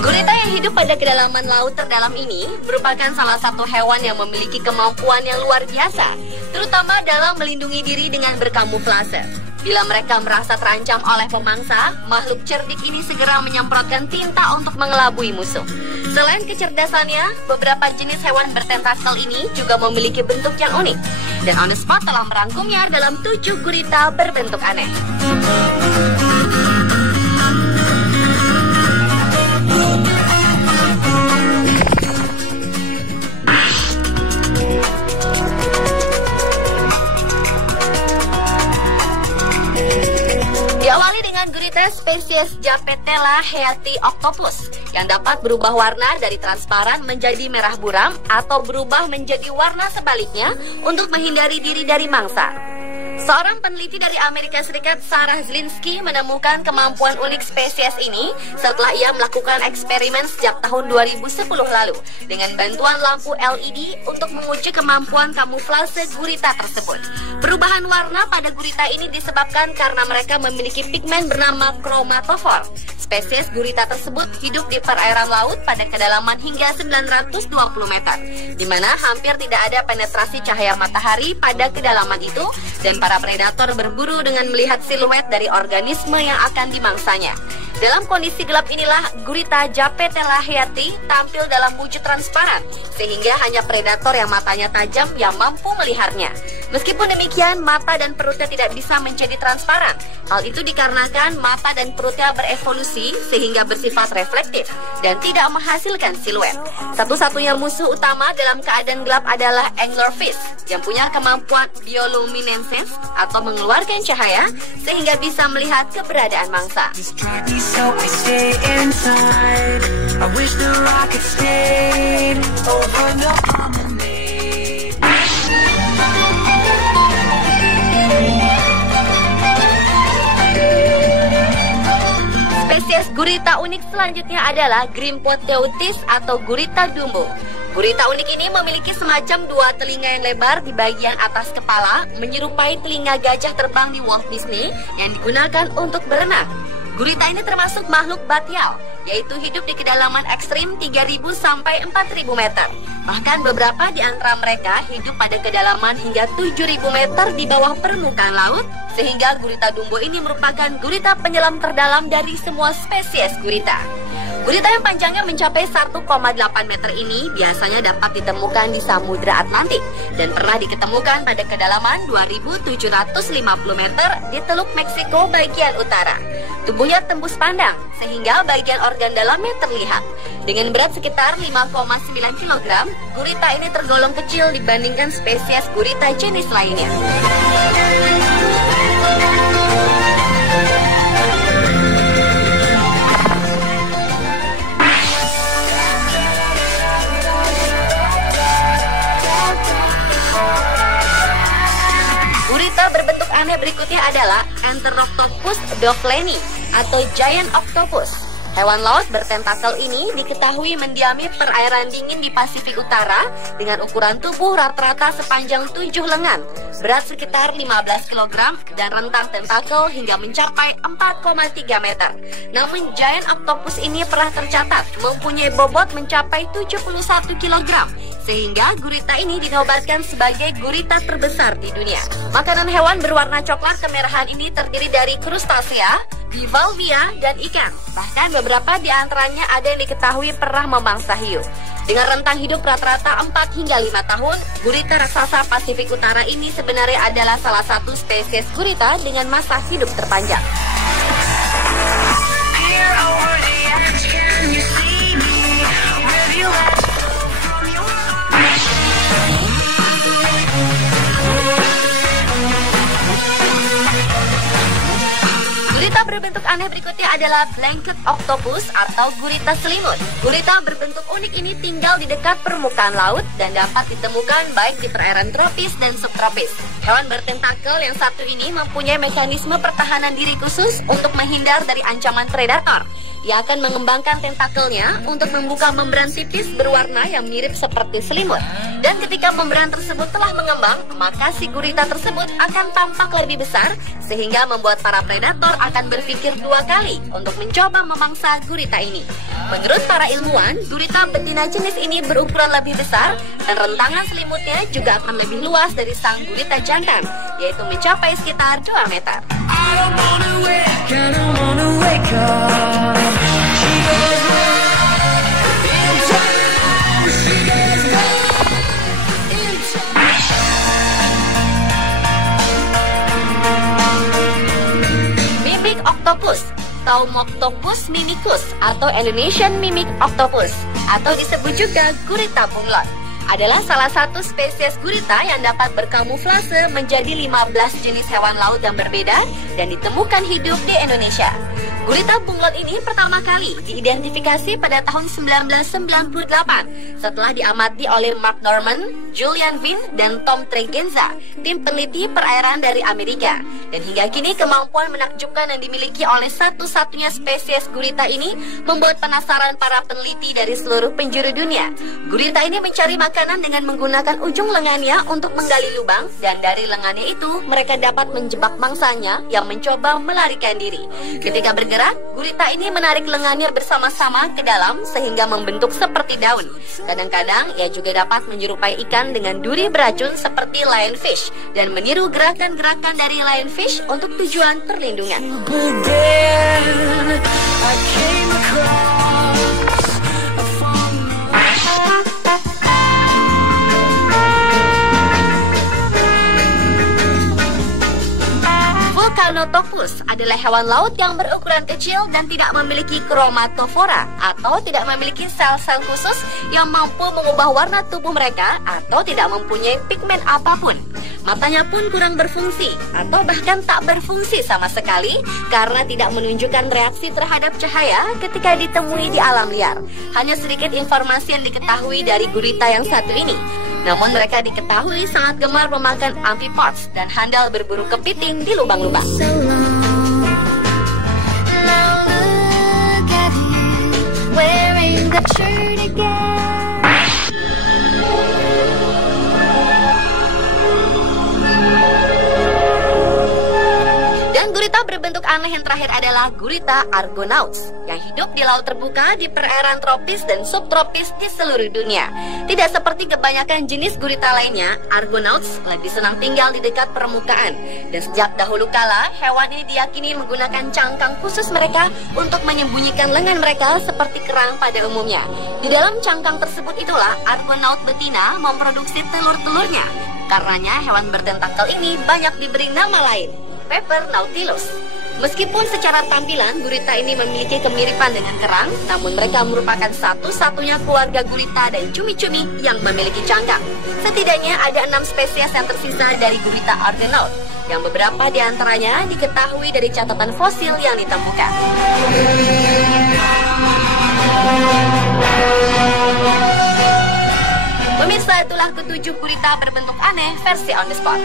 Gurita yang hidup pada kedalaman laut terdalam ini merupakan salah satu hewan yang memiliki kemampuan yang luar biasa, terutama dalam melindungi diri dengan berkamuflase. Bila mereka merasa terancam oleh pemangsa, makhluk cerdik ini segera menyemprotkan tinta untuk mengelabui musuh. Selain kecerdasannya, beberapa jenis hewan bertentakel ini juga memiliki bentuk yang unik. Dan On The Spot telah merangkumnya dalam 7 gurita berbentuk aneh. Diawali dengan gurita spesies Japetella heati octopus yang dapat berubah warna dari transparan menjadi merah buram atau berubah menjadi warna sebaliknya untuk menghindari diri dari mangsa. Seorang peneliti dari Amerika Serikat, Sarah Zielinski, menemukan kemampuan unik spesies ini setelah ia melakukan eksperimen sejak tahun 2010 lalu dengan bantuan lampu LED untuk menguji kemampuan kamuflase gurita tersebut. Perubahan warna pada gurita ini disebabkan karena mereka memiliki pigmen bernama kromatofor. Spesies gurita tersebut hidup di perairan laut pada kedalaman hingga 920 meter, di mana hampir tidak ada penetrasi cahaya matahari pada kedalaman itu, dan para predator berburu dengan melihat siluet dari organisme yang akan dimangsanya. Dalam kondisi gelap inilah gurita Japetella heati tampil dalam wujud transparan, sehingga hanya predator yang matanya tajam yang mampu melihatnya. Meskipun demikian, mata dan perutnya tidak bisa menjadi transparan. Hal itu dikarenakan mata dan perutnya berevolusi sehingga bersifat reflektif dan tidak menghasilkan siluet. Satu-satunya musuh utama dalam keadaan gelap adalah anglerfish yang punya kemampuan bioluminescence atau mengeluarkan cahaya sehingga bisa melihat keberadaan mangsa. So I stay inside. I wish the rocket stayed over the promenade. Spesies gurita unik selanjutnya adalah Grimpoteotis atau gurita dumbo. Gurita unik ini memiliki semacam 2 telinga yang lebar di bagian atas kepala, menyerupai telinga gajah terbang di Walt Disney yang digunakan untuk berenang. Gurita ini termasuk makhluk batial, yaitu hidup di kedalaman ekstrim 3.000 sampai 4.000 meter. Bahkan beberapa di antara mereka hidup pada kedalaman hingga 7.000 meter di bawah permukaan laut, sehingga gurita dumbo ini merupakan gurita penyelam terdalam dari semua spesies gurita. Gurita yang panjangnya mencapai 1,8 meter ini biasanya dapat ditemukan di Samudra Atlantik dan pernah diketemukan pada kedalaman 2.750 meter di Teluk Meksiko bagian utara. Tubuhnya tembus pandang sehingga bagian organ dalamnya terlihat. Dengan berat sekitar 5,9 kg, gurita ini tergolong kecil dibandingkan spesies gurita jenis lainnya. Gurita berbentuk aneh berikutnya adalah Enteroctopus dovleni atau giant octopus. Hewan laut bertentakel ini diketahui mendiami perairan dingin di Pasifik Utara dengan ukuran tubuh rata-rata sepanjang 7 lengan, berat sekitar 15 kg, dan rentang tentakel hingga mencapai 4,3 meter. Namun giant octopus ini pernah tercatat mempunyai bobot mencapai 71 kg, sehingga gurita ini dinobatkan sebagai gurita terbesar di dunia. Makanan hewan berwarna coklat kemerahan ini terdiri dari krustasea, bivalvia, dan ikan. Bahkan beberapa di antaranya ada yang diketahui pernah memangsa hiu. Dengan rentang hidup rata-rata 4 hingga 5 tahun, gurita raksasa Pasifik Utara ini sebenarnya adalah salah satu spesies gurita dengan masa hidup terpanjang. Gurita berbentuk aneh berikutnya adalah blanket octopus atau gurita selimut. Gurita berbentuk unik ini tinggal di dekat permukaan laut dan dapat ditemukan baik di perairan tropis dan subtropis. Hewan bertentakel yang satu ini mempunyai mekanisme pertahanan diri khusus untuk menghindar dari ancaman predator. ia akan mengembangkan tentakelnya untuk membuka membran tipis berwarna yang mirip seperti selimut. Dan ketika membran tersebut telah mengembang, maka si gurita tersebut akan tampak lebih besar, sehingga membuat para predator akan berpikir dua kali untuk mencoba memangsa gurita ini. Menurut para ilmuwan, gurita betina jenis ini berukuran lebih besar dan rentangan selimutnya juga akan lebih luas dari sang gurita jantan, yaitu mencapai sekitar 2 meter. I don't wanna wake up. She goes in time. She goes in time. Mimic octopus, Thaumoktopus mimicus atau Indonesian mimic octopus, atau disebut juga gurita bunglon, adalah salah satu spesies gurita yang dapat berkamuflase menjadi 15 jenis hewan laut yang berbeda dan ditemukan hidup di Indonesia. Gurita bunglon ini pertama kali diidentifikasi pada tahun 1998 setelah diamati oleh Mark Norman, Julian Vinn, dan Tom Tregenza, tim peneliti perairan dari Amerika. Dan hingga kini kemampuan menakjubkan yang dimiliki oleh satu-satunya spesies gurita ini membuat penasaran para peneliti dari seluruh penjuru dunia. Gurita ini mencari makanan dengan menggunakan ujung lengannya untuk menggali lubang, dan dari lengannya itu mereka dapat menjebak mangsanya yang mencoba melarikan diri. Ketika bergerak, gurita ini menarik lengannya bersama-sama ke dalam sehingga membentuk seperti daun. Kadang-kadang ia juga dapat menyerupai ikan dengan duri beracun seperti lionfish dan meniru gerakan-gerakan dari lionfish untuk tujuan perlindungan. Vulcanotopus adalah hewan laut yang berukuran kecil dan tidak memiliki kromatofora atau tidak memiliki sel-sel khusus yang mampu mengubah warna tubuh mereka atau tidak mempunyai pigmen apapun. Matanya pun kurang berfungsi atau bahkan tak berfungsi sama sekali karena tidak menunjukkan reaksi terhadap cahaya ketika ditemui di alam liar. Hanya sedikit informasi yang diketahui dari gurita yang satu ini. Namun mereka diketahui sangat gemar memakan amphipods dan handal berburu kepiting di lubang-lubang. Gurita berbentuk aneh yang terakhir adalah gurita argonauts yang hidup di laut terbuka di perairan tropis dan subtropis di seluruh dunia. Tidak seperti kebanyakan jenis gurita lainnya, argonauts lebih senang tinggal di dekat permukaan. Dan sejak dahulu kala, hewan ini diyakini menggunakan cangkang khusus mereka untuk menyembunyikan lengan mereka seperti kerang pada umumnya. Di dalam cangkang tersebut itulah argonaut betina memproduksi telur-telurnya. Karenanya hewan berdentakel ini banyak diberi nama lain, Pepper nautilus. Meskipun secara tampilan gurita ini memiliki kemiripan dengan kerang, namun mereka merupakan satu-satunya keluarga gurita dan cumi-cumi yang memiliki cangkang. Setidaknya ada 6 spesies yang tersisa dari gurita argonaut, yang beberapa di antaranya diketahui dari catatan fosil yang ditemukan. Pemirsa, itulah ke-7 gurita berbentuk aneh versi On The Spot.